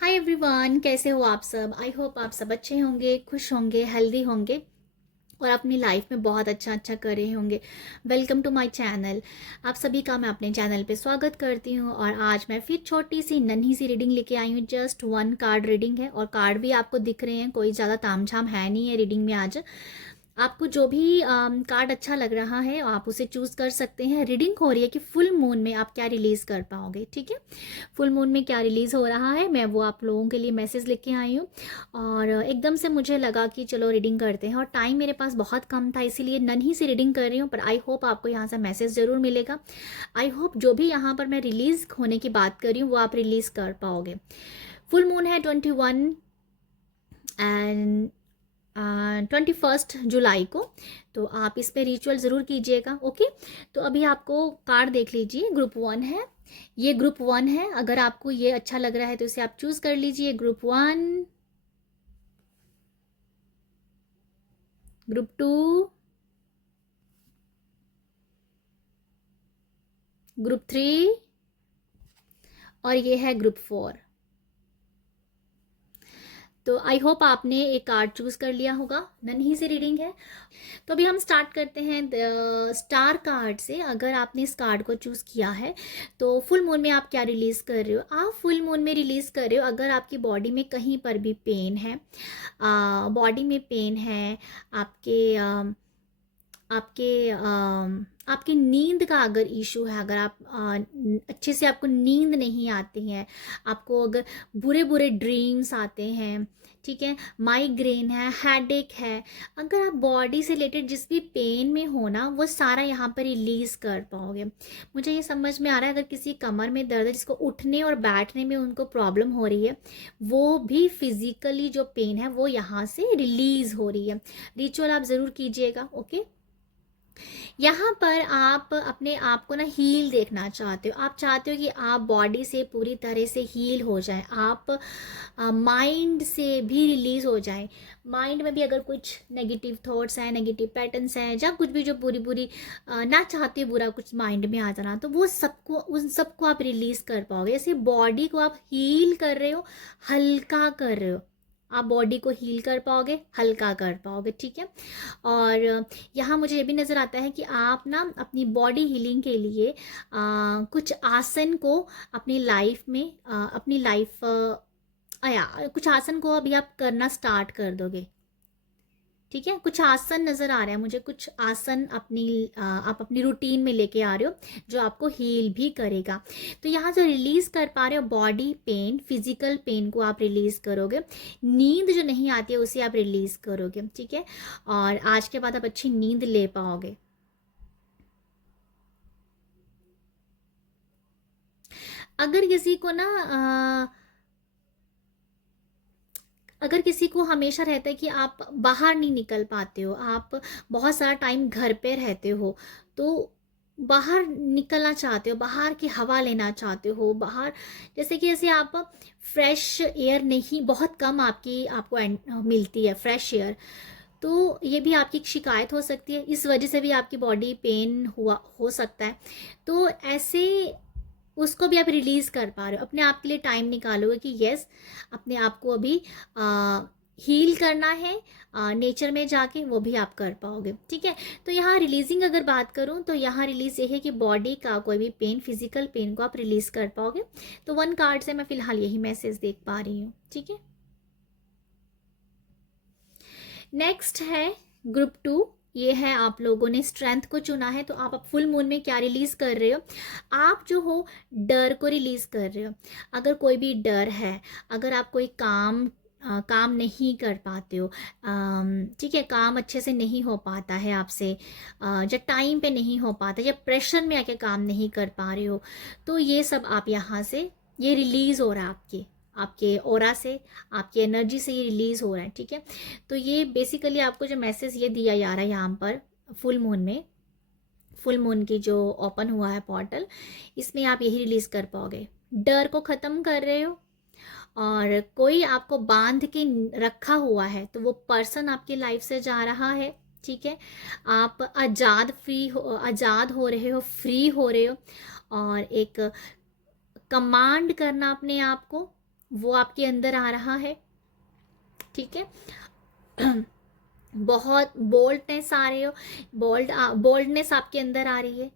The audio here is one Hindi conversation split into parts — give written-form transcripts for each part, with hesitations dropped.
हाय एवरीवन, कैसे हो आप सब। आई होप आप सब अच्छे होंगे, खुश होंगे, हेल्दी होंगे और अपनी लाइफ में बहुत अच्छा अच्छा कर रहे होंगे। Welcome to my channel. आप सभी का मैं अपने चैनल पे स्वागत करती हूँ और आज मैं फिर छोटी सी नन्ही सी रीडिंग लेके आई हूँ। जस्ट वन कार्ड रीडिंग है और कार्ड भी आपको दिख रहे हैं, कोई ज़्यादा तामझाम है नहीं है रीडिंग में। आज आपको जो भी कार्ड अच्छा लग रहा है आप उसे चूज कर सकते हैं। रीडिंग हो रही है कि फुल मून में आप क्या रिलीज कर पाओगे। ठीक है, फुल मून में क्या रिलीज हो रहा है मैं वो आप लोगों के लिए मैसेज लेके आई हूँ। और एकदम से मुझे लगा कि चलो रीडिंग करते हैं और टाइम मेरे पास बहुत कम था, इसीलिए नन्ही सी रीडिंग कर रही हूँ। पर आई होप आपको यहाँ से मैसेज जरूर मिलेगा। आई होप जो भी यहाँ पर मैं रिलीज होने की बात कर रही हूँ वो आप रिलीज कर पाओगे। फुल मून है 21 एंड 21 जुलाई को। तो आप इस पे रिचुअल ज़रूर कीजिएगा। ओके, तो अभी आपको कार्ड देख लीजिए। ग्रुप 1 है, ये ग्रुप 1 है। अगर आपको ये अच्छा लग रहा है तो इसे आप चूज कर लीजिए। ग्रुप 1, ग्रुप 2, ग्रुप 3 और ये है ग्रुप 4। तो आई होप आपने एक कार्ड चूज कर लिया होगा। नन्ही सी रीडिंग है। तो अभी हम स्टार्ट करते हैं स्टार कार्ड से। अगर आपने इस कार्ड को चूज किया है तो फुल मून में आप क्या रिलीज कर रहे हो। आप फुल मून में रिलीज कर रहे हो अगर आपकी बॉडी में कहीं पर भी पेन है, बॉडी में पेन है, आपके आपके आपकी नींद का अगर इशू है, अगर आप अच्छे से आपको नींद नहीं आती है, आपको अगर बुरे बुरे ड्रीम्स आते हैं, ठीक है, माइग्रेन है, हेडेक है, अगर आप बॉडी से रिलेटेड जिस भी पेन में हो ना वो सारा यहाँ पर रिलीज कर पाओगे। मुझे ये समझ में आ रहा है अगर किसी कमर में दर्द है, जिसको उठने और बैठने में उनको प्रॉब्लम हो रही है, वो भी फिजिकली जो पेन है वो यहाँ से रिलीज हो रही है। रिचुअल आप ज़रूर कीजिएगा। ओके, यहाँ पर आप अपने आप को ना हील देखना चाहते हो। आप चाहते हो कि आप बॉडी से पूरी तरह से हील हो जाए, आप माइंड से भी रिलीज हो जाए। माइंड में भी अगर कुछ नेगेटिव थॉट्स हैं, नेगेटिव पैटर्न्स हैं, या कुछ भी जो पूरी पूरी ना चाहते हो बुरा कुछ माइंड में आ जाना, तो वो सबको उन सबको आप रिलीज कर पाओगे। ऐसे बॉडी को आप हील कर रहे हो, हल्का कर रहे हो। आप बॉडी को हील कर पाओगे, हल्का कर पाओगे। ठीक है, और यहाँ मुझे ये भी नज़र आता है कि आप ना अपनी बॉडी हीलिंग के लिए कुछ आसन को अपनी लाइफ में अपनी लाइफ आया कुछ आसन को अभी आप करना स्टार्ट कर दोगे। ठीक है, कुछ आसन नज़र आ रहे हैं मुझे, कुछ आसन अपनी आप अपनी रूटीन में लेके आ रहे हो जो आपको हील भी करेगा। तो यहाँ जो रिलीज कर पा रहे हो बॉडी पेन, फिजिकल पेन को आप रिलीज करोगे। नींद जो नहीं आती है उसे आप रिलीज करोगे। ठीक है, और आज के बाद आप अच्छी नींद ले पाओगे। अगर किसी को ना अगर किसी को हमेशा रहता है कि आप बाहर नहीं निकल पाते हो, आप बहुत सारा टाइम घर पे रहते हो, तो बाहर निकलना चाहते हो, बाहर की हवा लेना चाहते हो, बाहर जैसे कि ऐसे आप फ्रेश एयर नहीं, बहुत कम आपको मिलती है फ्रेश एयर, तो ये भी आपकी एक शिकायत हो सकती है। इस वजह से भी आपकी बॉडी पेन हुआ हो सकता है। तो ऐसे उसको भी आप रिलीज कर पा रहे हो। अपने आप के लिए टाइम निकालोगे कि यस, अपने आप को अभी हील करना है नेचर में जाके, वो भी आप कर पाओगे। ठीक है, तो यहाँ रिलीजिंग अगर बात करूँ तो यहाँ रिलीज ये है कि बॉडी का कोई भी पेन, फिजिकल पेन को आप रिलीज कर पाओगे। तो वन कार्ड से मैं फिलहाल यही मैसेज देख पा रही हूँ। ठीक है, नेक्स्ट है ग्रुप 2। ये है आप लोगों ने स्ट्रेंथ को चुना है। तो आप फुल मून में क्या रिलीज कर रहे हो। आप जो हो डर को रिलीज कर रहे हो। अगर कोई भी डर है, अगर आप कोई काम नहीं कर पाते हो, ठीक है, काम अच्छे से नहीं हो पाता है आपसे, जब टाइम पे नहीं हो पाता, जब प्रेशर में आके काम नहीं कर पा रहे हो, तो ये सब आप यहाँ से ये रिलीज हो रहा है आपके आपके ओरा से, आपकी एनर्जी से ये रिलीज हो रहा है। ठीक है, तो ये बेसिकली आपको जो मैसेज ये दिया जा रहा है यहाँ पर फुल मून में, फुल मून की जो ओपन हुआ है पोर्टल, इसमें आप यही रिलीज कर पाओगे। डर को ख़त्म कर रहे हो और कोई आपको बांध के रखा हुआ है तो वो पर्सन आपकी लाइफ से जा रहा है। ठीक है, आप आज़ाद हो रहे हो, फ्री हो रहे हो और एक कमांड करना अपने आप को, वो आपके अंदर आ रहा है, ठीक है। बहुत बोल्डनेस आ रही हो, बोल्डनेस आपके अंदर आ रही है।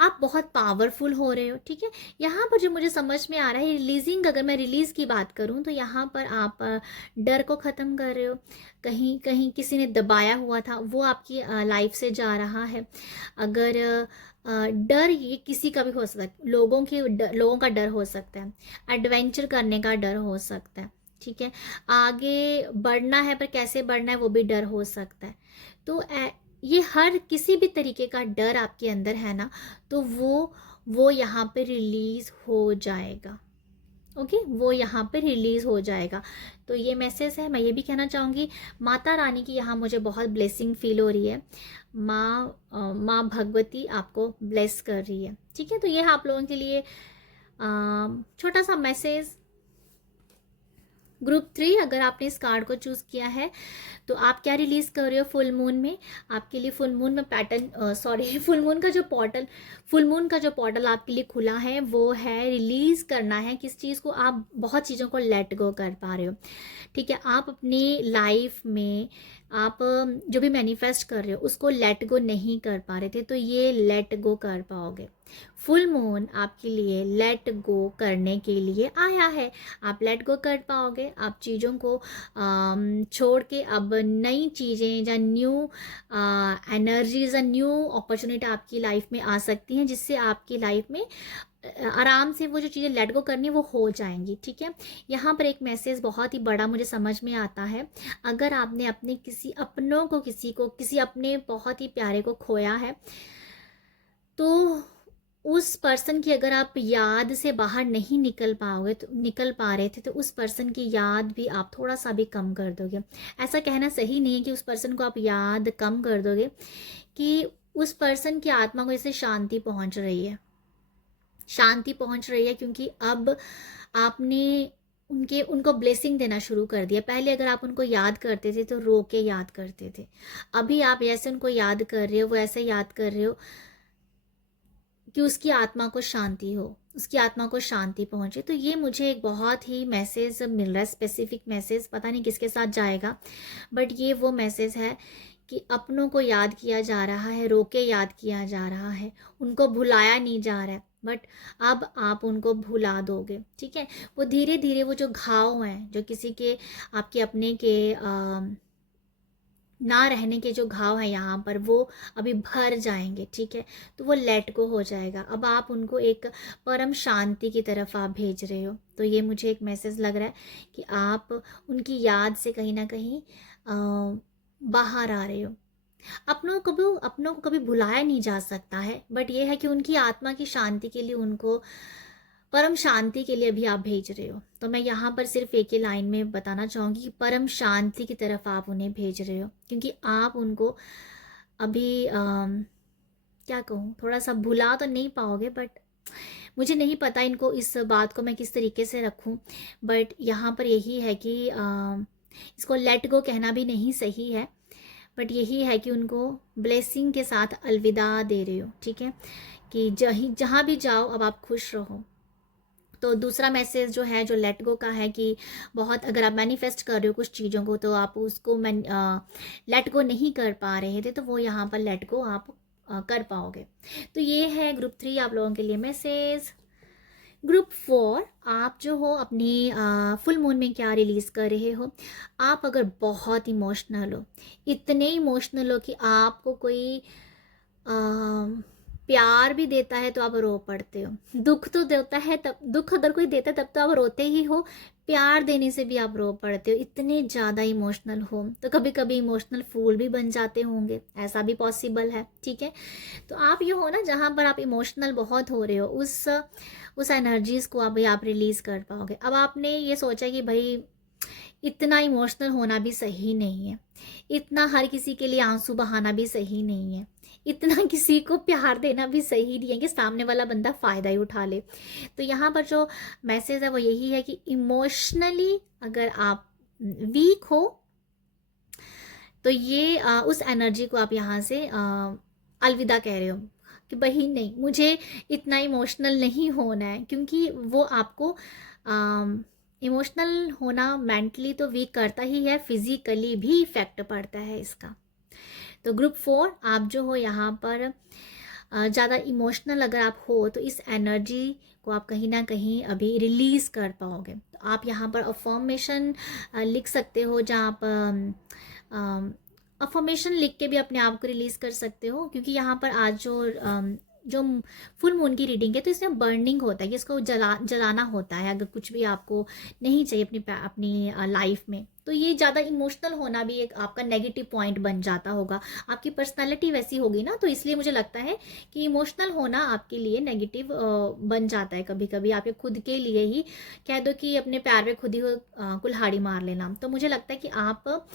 आप बहुत पावरफुल हो रहे हो, ठीक है। यहाँ पर जो मुझे समझ में आ रहा है रिलीजिंग, अगर मैं रिलीज की बात करूँ तो यहाँ पर आप डर को ख़त्म कर रहे हो। कहीं कहीं किसी ने दबाया हुआ था वो आपकी लाइफ से जा रहा है। अगर डर ये किसी का भी हो सकता है, लोगों का डर हो सकता है, एडवेंचर करने का डर हो सकता है, ठीक है। आगे बढ़ना है पर कैसे बढ़ना है वो भी डर हो सकता है। तो ये हर किसी भी तरीके का डर आपके अंदर है ना, तो वो यहाँ पे रिलीज हो जाएगा। ओके, वो यहाँ पे रिलीज हो जाएगा। तो ये मैसेज है। मैं ये भी कहना चाहूँगी माता रानी की यहाँ मुझे बहुत ब्लेसिंग फील हो रही है। माँ भगवती आपको ब्लेस कर रही है, ठीक है। तो ये है आप लोगों के लिए छोटा सा मैसेज। ग्रुप 3, अगर आपने इस कार्ड को चूज किया है तो आप क्या रिलीज कर रहे हो फुल मून में। आपके लिए फुल मून में पैटर्न सॉरी फुल मून का जो पोर्टल आपके लिए खुला है वो है रिलीज करना है किस चीज़ को। आप बहुत चीज़ों को लेट गो कर पा रहे हो, ठीक है। आप अपनी लाइफ में आप जो भी मैनिफेस्ट कर रहे हो उसको लेट गो नहीं कर पा रहे थे, तो ये लेट गो कर पाओगे। फुल मून आपके लिए लेट गो करने के लिए आया है। आप लेट गो कर पाओगे। आप चीज़ों को छोड़ के अब नई चीज़ें या न्यू एनर्जीज या न्यू अपॉर्चुनिटी आपकी लाइफ में आ सकती हैं, जिससे आपकी लाइफ में आराम से वो जो चीज़ें लेट गो करनी वो हो जाएंगी, ठीक है। यहाँ पर एक मैसेज बहुत ही बड़ा मुझे समझ में आता है। अगर आपने अपने किसी अपने बहुत ही प्यारे को खोया है, तो उस पर्सन की अगर आप याद से बाहर नहीं निकल पा रहे थे, तो उस पर्सन की याद भी आप थोड़ा सा भी कम कर दोगे। ऐसा कहना सही नहीं है कि उस पर्सन को आप याद कम कर दोगे, कि उस पर्सन की आत्मा को जैसे शांति पहुंच रही है, क्योंकि अब आपने उनको ब्लेसिंग देना शुरू कर दिया। पहले अगर आप उनको याद करते थे तो रो के याद करते थे, अभी आप जैसे उनको याद कर रहे हो वो ऐसे याद कर रहे हो कि उसकी आत्मा को शांति पहुंचे। तो ये मुझे एक बहुत ही मैसेज मिल रहा है, स्पेसिफिक मैसेज, पता नहीं किसके साथ जाएगा, बट ये वो मैसेज है कि अपनों को याद किया जा रहा है, रोके याद किया जा रहा है, उनको भुलाया नहीं जा रहा है, बट अब आप उनको भुला दोगे, ठीक है। वो धीरे धीरे वो जो घाव हैं, जो किसी के आपके अपने के ना रहने के जो घाव है यहाँ पर, वो अभी भर जाएंगे, ठीक है। तो वो लेट गो हो जाएगा। अब आप उनको एक परम शांति की तरफ आप भेज रहे हो। तो ये मुझे एक मैसेज लग रहा है कि आप उनकी याद से कहीं ना कहीं बाहर आ रहे हो। अपनों को कभी भुलाया नहीं जा सकता है, बट ये है कि उनकी आत्मा की शांति के लिए, उनको परम शांति के लिए भी आप भेज रहे हो। तो मैं यहाँ पर सिर्फ एक ही लाइन में बताना चाहूँगी कि परम शांति की तरफ आप उन्हें भेज रहे हो, क्योंकि आप उनको अभी क्या कहूँ, थोड़ा सा भुला तो नहीं पाओगे, बट मुझे नहीं पता इनको इस बात को मैं किस तरीके से रखूँ। बट यहाँ पर यही है कि इसको लेट गो कहना भी नहीं सही है, बट यही है कि उनको ब्लेसिंग के साथ अलविदा दे रहे हो, ठीक है। कि जहाँ भी जाओ अब आप खुश रहो। तो दूसरा मैसेज जो है, जो लेट गो का है, कि बहुत अगर आप मैनिफेस्ट कर रहे हो कुछ चीज़ों को, तो आप उसको लेट गो नहीं कर पा रहे थे, तो वो यहाँ पर लेट गो आप कर पाओगे। तो ये है ग्रुप 3 आप लोगों के लिए मैसेज। ग्रुप 4, आप जो हो अपनी फुल मून में क्या रिलीज़ कर रहे हो। आप अगर बहुत इमोशनल हो, इतने इमोशनल हो कि आपको कोई प्यार भी देता है तो आप रो पड़ते हो, दुख तो देता है तब, दुख अगर कोई देता है तब तो आप रोते ही हो, प्यार देने से भी आप रो पड़ते हो, इतने ज़्यादा इमोशनल हो। तो कभी कभी इमोशनल फूल भी बन जाते होंगे, ऐसा भी पॉसिबल है, ठीक है। तो आप ये हो ना, जहाँ पर आप इमोशनल बहुत हो रहे हो, उस एनर्जीज़ को अभी आप रिलीज़ कर पाओगे। अब आपने ये सोचा कि भाई इतना इमोशनल होना भी सही नहीं है, इतना हर किसी के लिए आंसू बहाना भी सही नहीं है, इतना किसी को प्यार देना भी सही नहीं है कि सामने वाला बंदा फ़ायदा ही उठा ले। तो यहाँ पर जो मैसेज है वो यही है कि इमोशनली अगर आप वीक हो, तो ये उस एनर्जी को आप यहाँ से अलविदा कह रहे हो, कि भाई नहीं, मुझे इतना इमोशनल नहीं होना है, क्योंकि वो आपको इमोशनल होना मेंटली तो वीक करता ही है, फिजिकली भी इफेक्ट पड़ता है इसका। तो ग्रुप 4 आप जो हो यहाँ पर ज़्यादा इमोशनल अगर आप हो तो इस एनर्जी को आप कहीं ना कहीं अभी रिलीज़ कर पाओगे। तो आप यहाँ पर अफर्मेशन लिख सकते हो, जहाँ आप अफर्मेशन लिख के भी अपने आप को रिलीज़ कर सकते हो, क्योंकि यहाँ पर आज जो फुल मून की रीडिंग है तो इसमें बर्निंग होता है कि इसको जलाना होता है, अगर कुछ भी आपको नहीं चाहिए अपनी लाइफ में। तो ये ज़्यादा इमोशनल होना भी एक आपका नेगेटिव पॉइंट बन जाता होगा, आपकी पर्सनालिटी वैसी होगी ना, तो इसलिए मुझे लगता है कि इमोशनल होना आपके लिए नेगेटिव बन जाता है। कभी कभी आपके खुद के लिए ही कह दो कि अपने पैर में खुद ही कुल्हाड़ी मार लेना। तो मुझे लगता है कि आप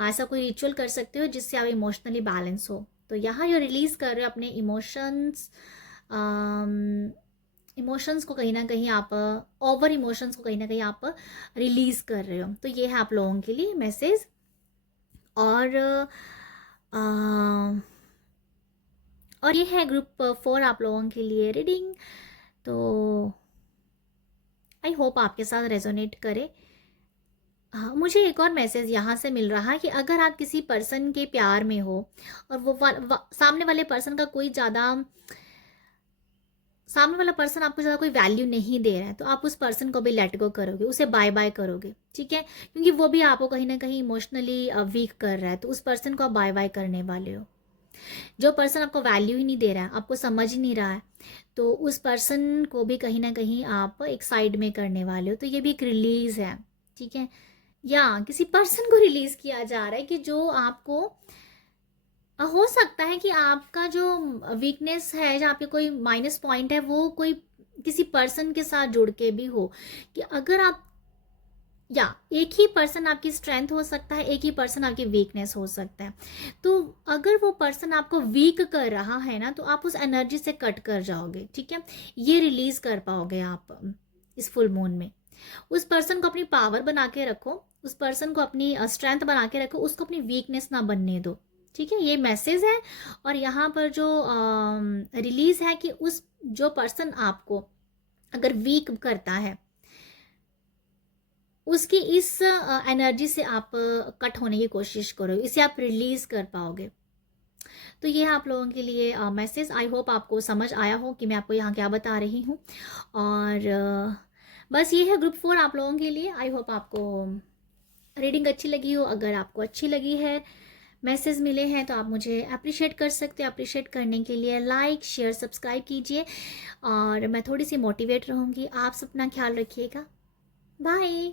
ऐसा कोई रिचुअल कर सकते हो जिससे आप इमोशनली बैलेंस हो। तो यहाँ जो रिलीज़ कर रहे हो अपने इमोशंस को कहीं ना कहीं आप, ओवर इमोशंस को कहीं ना कहीं आप रिलीज़ कर रहे हो। तो ये है आप लोगों के लिए मैसेज। और ये है ग्रुप 4 आप लोगों के लिए रीडिंग। तो आई होप आपके साथ रेजोनेट करे। हाँ, मुझे एक और मैसेज यहाँ से मिल रहा है कि अगर आप किसी पर्सन के प्यार में हो और सामने वाले पर्सन का सामने वाला पर्सन आपको ज़्यादा कोई वैल्यू नहीं दे रहा है, तो आप उस पर्सन को भी लेट गो करोगे, उसे बाय बाय करोगे, ठीक है, क्योंकि वो भी आपको कहीं ना कहीं इमोशनली वीक कर रहा है, तो उस पर्सन को आप बाय बाय करने वाले हो। जो पर्सन आपको वैल्यू ही नहीं दे रहा है, आपको समझ ही नहीं रहा है, तो उस पर्सन को भी कहीं ना कहीं आप एक साइड में करने वाले हो। तो ये भी एक रिलीज है, ठीक है, या किसी पर्सन को रिलीज किया जा रहा है कि जो आपको हो सकता है कि आपका जो वीकनेस है, जहाँ पे कोई माइनस पॉइंट है, वो कोई किसी पर्सन के साथ जुड़ के भी हो, कि अगर आप, या एक ही पर्सन आपकी स्ट्रेंथ हो सकता है, एक ही पर्सन आपकी वीकनेस हो सकता है। तो अगर वो पर्सन आपको वीक कर रहा है ना, तो आप उस एनर्जी से कट कर जाओगे, ठीक है, ये रिलीज कर पाओगे आप इस फुल मून में। उस पर्सन को अपनी पावर बना के रखो, उस पर्सन को अपनी स्ट्रेंथ बना के रखो, उसको अपनी वीकनेस ना बनने दो, ठीक है, ये मैसेज है। और यहाँ पर जो रिलीज है कि उस जो पर्सन आपको अगर वीक करता है, उसकी इस एनर्जी से आप कट होने की कोशिश करो, इसे आप रिलीज कर पाओगे। तो ये है आप लोगों के लिए मैसेज। आई होप आपको समझ आया हो कि मैं आपको यहाँ क्या बता रही हूँ। और बस ये है ग्रुप 4 आप लोगों के लिए। आई होप आपको रीडिंग अच्छी लगी हो। अगर आपको अच्छी लगी है, मैसेज मिले हैं, तो आप मुझे अप्रिशिएट कर सकते हो। अप्रिशिएट करने के लिए लाइक शेयर सब्सक्राइब कीजिए, और मैं थोड़ी सी मोटिवेट रहूँगी। आप अपना ख्याल रखिएगा। बाय।